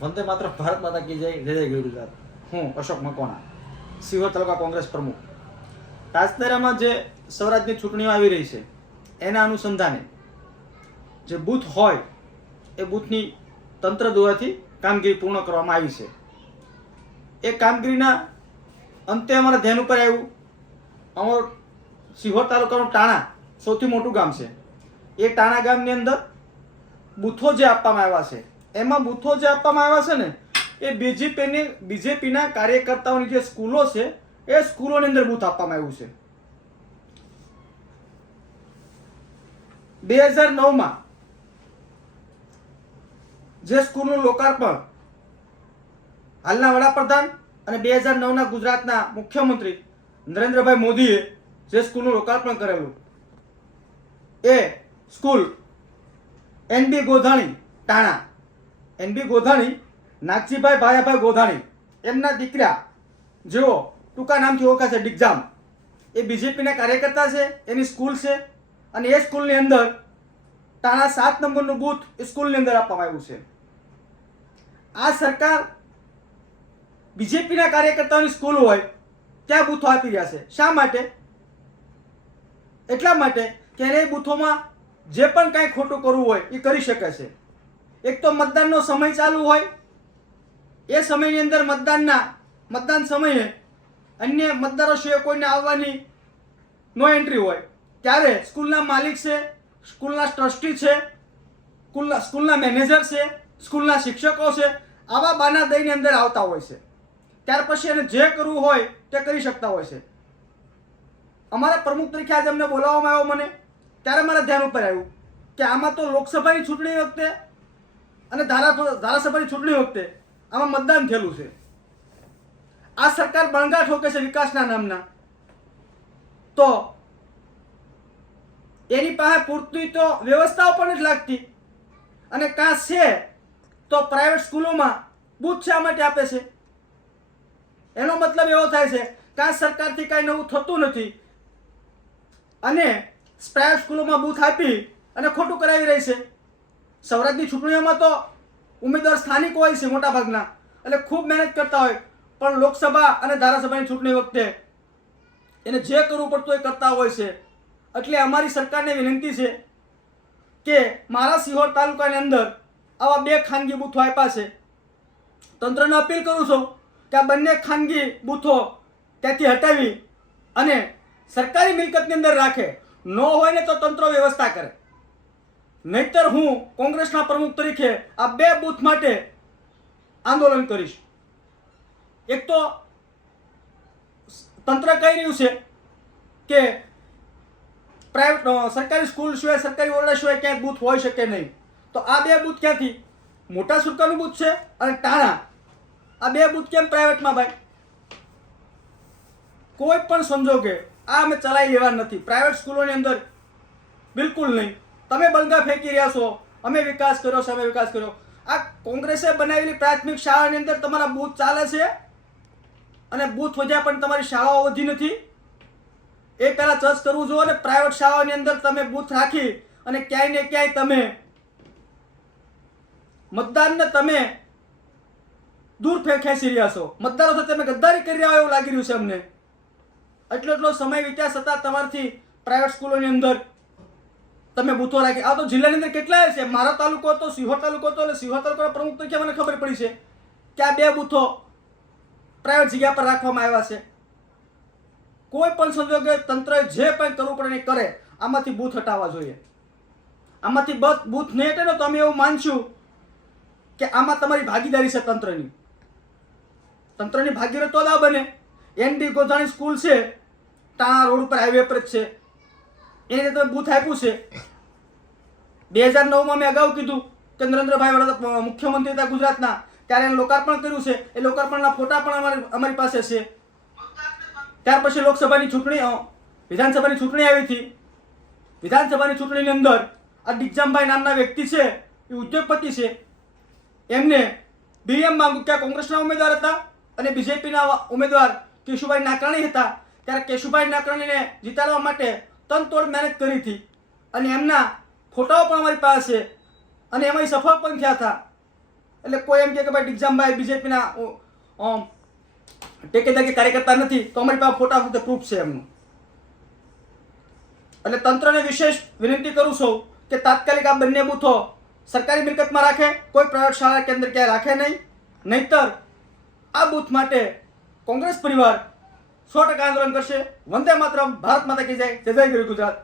વંદે માત્ર, ભારત માતા કી જય, જય જય ગુજરાત. હું અશોક મકવાણા, સિહોર તાલુકા કોંગ્રેસ પ્રમુખ. તાજેતરમાં જે સ્વરાજની ચૂંટણીઓ આવી રહી છે એના અનુસંધાને જે બૂથ હોય એ બૂથની તંત્ર દ્વારાથી કામગીરી પૂર્ણ કરવામાં આવી છે. એ કામગીરીના અંતે અમારા ધ્યાન ઉપર આવ્યું, અમારું સિહોર તાલુકાનું ટાણા સૌથી મોટું ગામ છે. એ ટાણા ગામની અંદર બૂથો જે આપવામાં આવ્યા છે, એમાં બૂથો જે આપવામાં આવ્યા છે ને એ બીજેપીના કાર્યકર્તાઓની જે સ્કૂલો છે એ સ્કૂલોની અંદર બૂથ આપવામાં આવ્યું છે. 2009માં જે સ્કૂલનું લોકાર્પણ હાલના વડાપ્રધાન અને 2009ના ગુજરાતના મુખ્યમંત્રી નરેન્દ્રભાઈ મોદીએ જે સ્કૂલનું લોકાર્પણ કરેલું, એ school NB Godhani Tana, NB Godhani Nagjibhai Bhayabhai Godhani, એમના દીકરા જેઓ ટૂંકા નામથી ઓળખાય છે ડિગજામ, એ બીજેપીના કાર્યકર્તા છે, એની સ્કૂલ છે. અને એ સ્કૂલની અંદર ટાણા 7 નંબરનું બૂથ એ સ્કૂલની અંદર આપવામાં આવ્યું છે. આ સરકાર બીજેપીના કાર્યકર્તાઓની સ્કૂલ હોય ત્યાં બૂથો આપી રહ્યા છે. શા માટે? એટલા માટે કે એ બૂથોમાં જે પણ કાંઈ ખોટું કરવું હોય એ કરી શકે છે. એક તો મતદાનનો સમય ચાલુ હોય, એ સમયની અંદર મતદાન સમયે અન્ય મતદારો સિવાય કોઈને આવવાની નો એન્ટ્રી હોય, ત્યારે સ્કૂલના માલિક છે, સ્કૂલના ટ્રસ્ટી છે, સ્કૂલના મેનેજર છે, સ્કૂલના શિક્ષકો છે, આવા બાના દઈને અંદર આવતા હોય છે. ત્યાર પછી એને જે કરવું હોય તે કરી શકતા હોય છે. અમારા પ્રમુખ તરીકે આજે અમને બોલાવવામાં આવ્યો મને, ત્યારે મારા ધ્યાન ઉપર આવ્યું કે આમાં તો લોકસભાની ચૂંટણી વખતે અને ધારાસભાની ચૂંટણી વખતે આમાં મતદાન થયેલું છે. આ સરકાર બણગા ઠોકે છે વિકાસના નામના, તો એની પાસે પૂરતી તો વ્યવસ્થાઓ પણ નથી લાગતી. અને કાં છે તો પ્રાઇવેટ સ્કૂલોમાં બૂથ શા માટે આપે છે? એનો મતલબ એવો થાય છે કાં સરકારથી કાંઈ નવું થતું નથી અને પ્રાઇવેટ સ્કૂલોમાં બૂથ આપી અને ખોટું કરાવી રહી છે. સ્વરાજની ચૂંટણીઓમાં તો ઉમેદવાર સ્થાનિક હોય છે મોટા ભાગના, એટલે ખૂબ મહેનત કરતા હોય, પણ લોકસભા અને ધારાસભાની ચૂંટણી વખતે એને જે કરવું પડતું એ કરતા હોય છે. એટલે અમારી સરકારને વિનંતી છે કે મારા સિહોર તાલુકાની અંદર આવા 2 ખાનગી બૂથો આપ્યા છે. તંત્રને અપીલ કરું છું કે આ બંને ખાનગી બૂથો ત્યાંથી હટાવી અને સરકારી મિલકતની અંદર રાખે. ન હોય ને તો તંત્ર વ્યવસ્થા કરે, નહીતર હું કોંગ્રેસના પ્રમુખ તરીકે આ 2 બૂથ માટે આંદોલન કરીશ. એક તો તંત્ર કહી રહ્યું છે કે પ્રાઇવેટ સરકારી સ્કૂલ સિવાય, સરકારી ઓરડા સિવાય ક્યાંય બૂથ હોઈ શકે નહીં. તો આ 2 બૂથ ક્યાંથી? મોટા સુરકાનું બૂથ છે અને ટાણા, આ 2 બૂથ કેમ પ્રાઇવેટમાં ભાઈ? કોઈ પણ સંજોગે આ અમે ચલાવી લેવા નથી. પ્રાઇવેટ સ્કૂલોની અંદર બિલકુલ નહીં. તમે બળગા ફેંકી રહ્યા છો, અમે વિકાસ કર્યો છે, અમે વિકાસ કર્યો. આ કોંગ્રેસે બનાવેલી પ્રાથમિક શાળાની અંદર તમારા બૂથ ચાલે છે અને બૂથ વધ્યા પણ તમારી શાળાઓ વધી નથી. એ પહેલાં ચર્ચ કરવું જોઈએ. અને પ્રાઇવેટ શાળાઓની અંદર તમે બૂથ રાખી અને ક્યાંય ને ક્યાંય તમે મતદાનને તમે દૂર ખેંચી રહ્યા છો. મતદારો સાથે તમે ગદ્દારી કરી રહ્યા હોય એવું લાગી રહ્યું છે અમને. એટલો સમય વીત્યા છતાં તમારથી પ્રાઇવેટ સ્કૂલોની અંદર તમે બૂથો રાખી. આ તો જિલ્લાની અંદર કેટલાય છે. મારો તાલુકો તો સિહોર તાલુકો હતો, એટલે સિહોર તાલુકાના પ્રમુખ તરીકે મને ખબર પડી છે કે આ 2 બૂથો પ્રાઇવેટ જગ્યા પર રાખવામાં આવ્યા છે. કોઈ પણ સંજોગે તંત્રએ જે પણ કરવું પડે એ કરે. આમાંથી બૂથ હટાવવા જોઈએ. આમાંથી બૂથ નહીં હટે ને તો અમે એવું માનશું કે આમાં તમારી ભાગીદારી છે તંત્રની. તંત્રની ભાગીદારી તો જ બને. NB ગોધાણી સ્કૂલ છે, ટાણા રોડ ઉપર હાઈવે પર જ છે, એને તમે બૂથ આપ્યું છે. 2009માં મેં અગાઉ કીધું કે નરેન્દ્રભાઈ મુખ્યમંત્રી હતા ગુજરાતના, ત્યારે એને લોકાર્પણ કર્યું છે. એ લોકાર્પણના ફોટા પણ અમારી પાસે છે. ત્યાર પછી લોકસભાની ચૂંટણી, વિધાનસભાની ચૂંટણી આવી હતી. વિધાનસભાની ચૂંટણીની અંદર આ ડિગજામભાઈ નામના વ્યક્તિ છે, એ ઉદ્યોગપતિ છે, એમને BM-માં મૂક્યા. કોંગ્રેસના ઉમેદવાર હતા અને બીજેપીના ઉમેદવાર કેશુભાઈ નાકરાણી હતા. ત્યારે કેશુભાઈ નાકરાણીને જીતાડવા માટે તનતોડ મહેનત કરી હતી અને એમના ફોટાઓ પણ અમારી પાસે છે અને એમાં સફળ પણ થયા હતા. એટલે કોઈ એમ કહે કે ભાઈ ડિગજામભાઈ બીજેપીના ટેકેદાર કે કાર્યકર્તા નથી, તો અમારી પાસે ફોટા સાથે પ્રૂફ છે એમનું. એટલે તંત્રને વિશેષ વિનંતી કરું છું કે તાત્કાલિક આ બંને બૂથો સરકારી મિલકતમાં રાખે, કોઈ પ્રાઇવેટ શાળા કેન્દ્ર ક્યાંય રાખે નહીં. નહીતર આ બૂથ માટે કોંગ્રેસ પરિવાર 100% આંદોલન કરશે. વંદે માતરમ, ભારત માતા કી જય, જય જય ગરવી ગુજરાત.